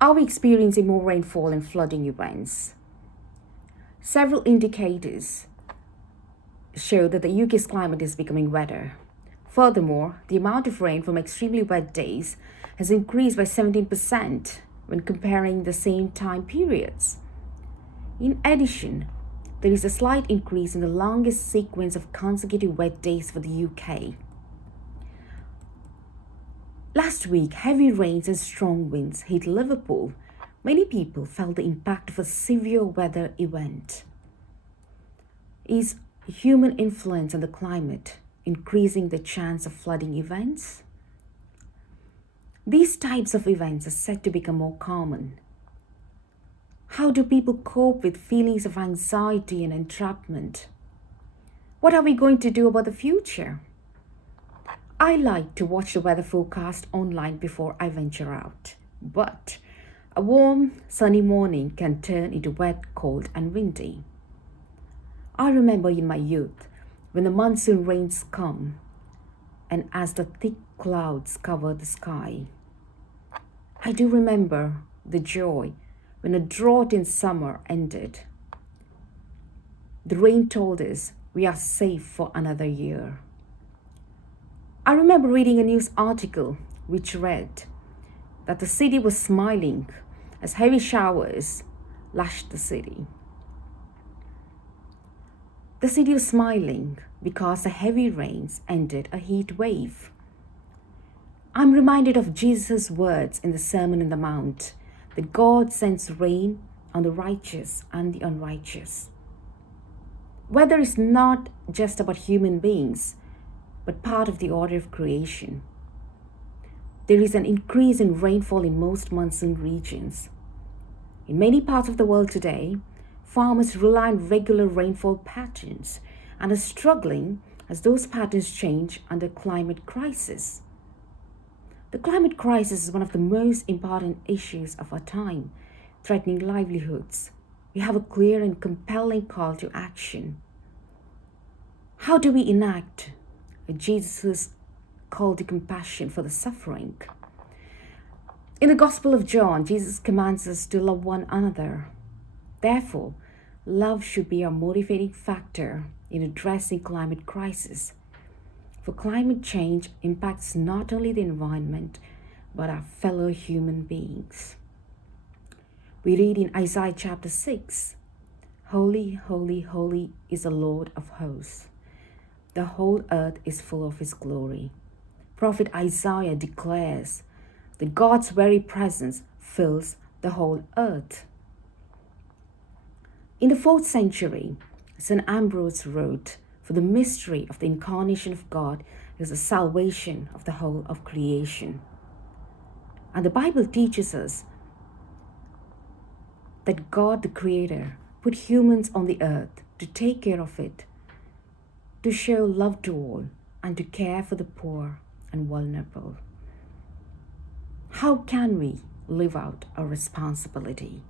Are we experiencing more rainfall and flooding events? Several indicators show that the UK's climate is becoming wetter. Furthermore, the amount of rain from extremely wet days has increased by 17% when comparing the same time periods. In addition, there is a slight increase in the longest sequence of consecutive wet days for the UK. Last week, heavy rains and strong winds hit Liverpool. Many people felt the impact of a severe weather event. Is human influence on the climate increasing the chance of flooding events? These types of events are said to become more common. How do people cope with feelings of anxiety and entrapment? What are we going to do about the future? I like to watch the weather forecast online before I venture out, but a warm, sunny morning can turn into wet, cold, and windy. I remember in my youth when the monsoon rains come and as the thick clouds cover the sky. I do remember the joy when a drought in summer ended. The rain told us we are safe for another year. I remember reading a news article which read that the city was smiling as heavy showers lashed the city. The city was smiling because the heavy rains ended a heat wave. I'm reminded of Jesus' words in the Sermon on the Mount that God sends rain on the righteous and the unrighteous. Weather is not just about human beings, but part of the order of creation. There is an increase in rainfall in most monsoon regions. In many parts of the world today, farmers rely on regular rainfall patterns and are struggling as those patterns change under climate crisis. The climate crisis is one of the most important issues of our time, threatening livelihoods. We have a clear and compelling call to action. How do we enact Jesus' call to compassion for the suffering? In the Gospel of John, Jesus commands us to love one another. Therefore, love should be our motivating factor in addressing climate crisis. For climate change impacts not only the environment, but our fellow human beings. We read in Isaiah chapter 6, "Holy, holy, holy is the Lord of hosts. The whole earth is full of his glory." Prophet Isaiah declares that God's very presence fills the whole earth. In the 4th century, St. Ambrose wrote, "For the mystery of the incarnation of God is the salvation of the whole of creation." And the Bible teaches us that God the Creator put humans on the earth to take care of it, to show love to all, and to care for the poor and vulnerable. How can we live out our responsibility?